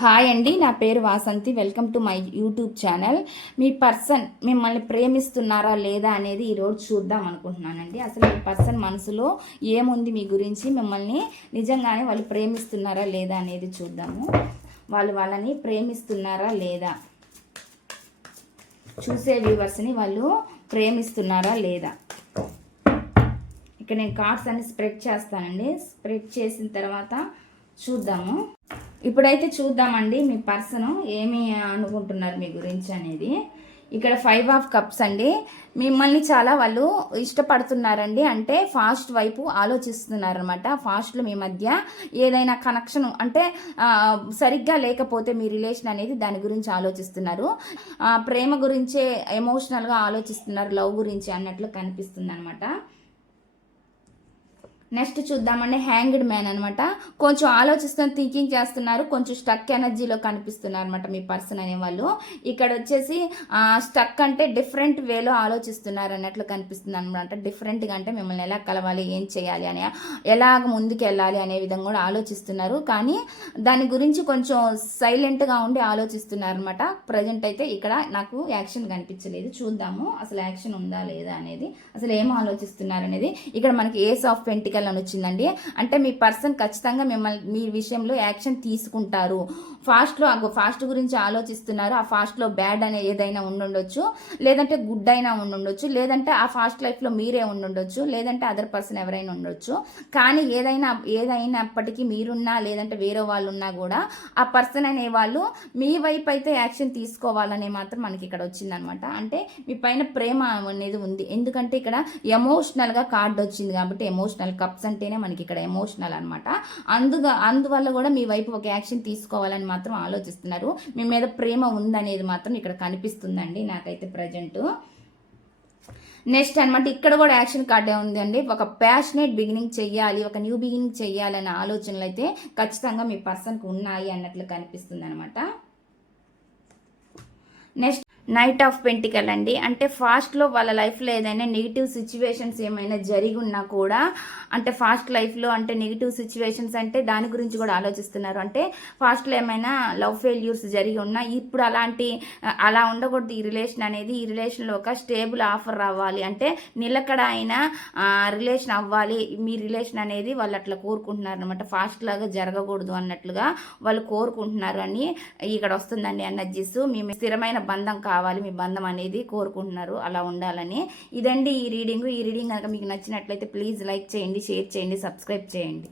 Hi అండి నా పేరు Vasanthi. Welcome to my YouTube channel. Me person మిమ్మల్ని ప్రేమిస్తున్నారా లేదా అనేది ఈరోజు చూద్దాం అనుకుంటున్నానండి. అసలు మీ పర్సన్ మనసులో ఏముంది మీ గురించి మిమ్మల్ని నిజంగానే వాళ్ళు ప్రేమిస్తున్నారా లేదా అనేది చూద్దాము. వాళ్ళు వాళ్ళని ప్రేమిస్తున్నారా లేదా? చూసే వ్యూవర్స్ని వాళ్ళు ప్రేమిస్తున్నారా లేదా? ఇక్కడ నేను కార్డ్స్ అన్ని స్ప్రెడ్ చేస్తానండి. స్ప్రెడ్ చేసిన తర్వాత చూద్దాము. ఇప్పుడైతే చూద్దామండి మీ పర్సన్ ఏమి అనుకుంటున్నారు మీ గురించి అనేది. ఇక్కడ ఫైవ్ ఆఫ్ కప్స్ అండి. మిమ్మల్ని చాలా వాళ్ళు ఇష్టపడుతున్నారండి. అంటే ఫాస్ట్ వైపు ఆలోచిస్తున్నారు అనమాట ఫాస్ట్లో మీ మధ్య ఏదైనా కనెక్షన్ అంటే సరిగ్గా లేకపోతే మీ రిలేషన్ అనేది దాని గురించి ఆలోచిస్తున్నారు. ప్రేమ గురించే ఎమోషనల్గా ఆలోచిస్తున్నారు లవ్ గురించి అన్నట్లు కనిపిస్తుంది అనమాట నెక్స్ట్ చూద్దామండి హ్యాంగ్డ్ మ్యాన్ అనమాట కొంచెం ఆలోచిస్తున్న థింకింగ్ చేస్తున్నారు కొంచెం స్టక్ ఎనర్జీలో కనిపిస్తున్నారు అనమాట మీ పర్సన్ అనేవాళ్ళు. ఇక్కడ వచ్చేసి స్టక్ అంటే డిఫరెంట్ వేలో ఆలోచిస్తున్నారు అన్నట్లు కనిపిస్తుంది అనమాట డిఫరెంట్గా అంటే మిమ్మల్ని ఎలా కలవాలి ఏం చేయాలి అని ఎలాగ ముందుకు వెళ్ళాలి అనే విధంగా కూడా ఆలోచిస్తున్నారు. కానీ దాని గురించి కొంచెం సైలెంట్గా ఉండి ఆలోచిస్తున్నారు అనమాట ప్రజెంట్ అయితే ఇక్కడ నాకు యాక్షన్ కనిపించలేదు. చూద్దాము అసలు యాక్షన్ ఉందా లేదా అనేది అసలు ఏం ఆలోచిస్తున్నారు అనేది. ఇక్కడ మనకి ఏస్ ఆఫ్ పెంటికల్ అని వచ్చిందండి అంటే మీ పర్సన్ ఖచ్చితంగా మిమ్మల్ని మీ విషయంలో యాక్షన్ తీసుకుంటారు. ఫాస్ట్లో ఫాస్ట్ గురించి ఆలోచిస్తున్నారు. ఆ ఫాస్ట్లో బ్యాడ్ అనే ఏదైనా ఉండుండొచ్చు. లేదంటే గుడ్ అయినా ఉండుండొచ్చు. లేదంటే ఆ ఫాస్ట్ లైఫ్లో మీరే ఉండుండొచ్చు. లేదంటే అదర్ పర్సన్ ఎవరైనా ఉండొచ్చు. కానీ ఏదైనా ఏదైనప్పటికీ మీరున్నా లేదంటే వేరే వాళ్ళు ఉన్నా కూడా ఆ పర్సన్ అనే వాళ్ళు మీ వైపు అయితే యాక్షన్ తీసుకోవాలనే మాత్రం మనకి ఇక్కడ వచ్చిందనమాట. అంటే మీ పైన ప్రేమ అనేది ఉంది. ఎందుకంటే ఇక్కడ ఎమోషనల్గా కార్డ్ వచ్చింది కాబట్టి ఎమోషనల్ కప్ అప్స్ అంటేనే మనకి ఇక్కడ ఎమోషనల్ అనమాట అందుగా అందువల్ల కూడా మీ వైపు ఒక యాక్షన్ తీసుకోవాలని మాత్రం ఆలోచిస్తున్నారు. మీ మీద ప్రేమ ఉందనేది మాత్రం ఇక్కడ కనిపిస్తుందండి నాకైతే ప్రజెంట్ నెక్స్ట్ అనమాట ఇక్కడ కూడా యాక్షన్ కార్డే ఉందండి. ఒక ప్యాషనేట్ బిగినింగ్ చెయ్యాలి ఒక న్యూ బిగినింగ్ చేయాలనే ఆలోచనలు అయితే ఖచ్చితంగా మీ పర్సన్కి ఉన్నాయి అన్నట్లు కనిపిస్తుంది అనమాట నెక్స్ట్ నైట్ ఆఫ్ పెంటికల్ అండి. అంటే ఫాస్ట్లో వాళ్ళ లైఫ్లో ఏదైనా నెగిటివ్ సిచ్యువేషన్స్ ఏమైనా జరిగి ఉన్నా కూడా అంటే ఫాస్ట్ లైఫ్లో అంటే నెగిటివ్ సిచ్యువేషన్స్ అంటే దాని గురించి కూడా ఆలోచిస్తున్నారు. అంటే ఫాస్ట్లో ఏమైనా లవ్ ఫెయిల్యూర్స్ జరిగి ఉన్నా ఇప్పుడు అలాంటి అలా ఉండకూడదు ఈ రిలేషన్ అనేది. ఈ రిలేషన్లో ఒక స్టేబుల్ ఆఫర్ రావాలి. అంటే నిలకడ అయిన రిలేషన్ అవ్వాలి. మీ రిలేషన్ అనేది వాళ్ళు అట్లా కోరుకుంటున్నారు అనమాట ఫాస్ట్ లాగా జరగకూడదు అన్నట్లుగా వాళ్ళు కోరుకుంటున్నారు అని ఇక్కడ వస్తుందండి ఎనర్జీస్ మేము స్థిరమైన బంధం కావాలి మీ బంధం అనేది కోరుకుంటున్నారు అలా ఉండాలని. ఇదండి ఈ రీడింగ్. ఈ రీడింగ్ కనుక మీకు నచ్చినట్లయితే ప్లీజ్ లైక్ చేయండి షేర్ చేయండి సబ్స్క్రైబ్ చేయండి.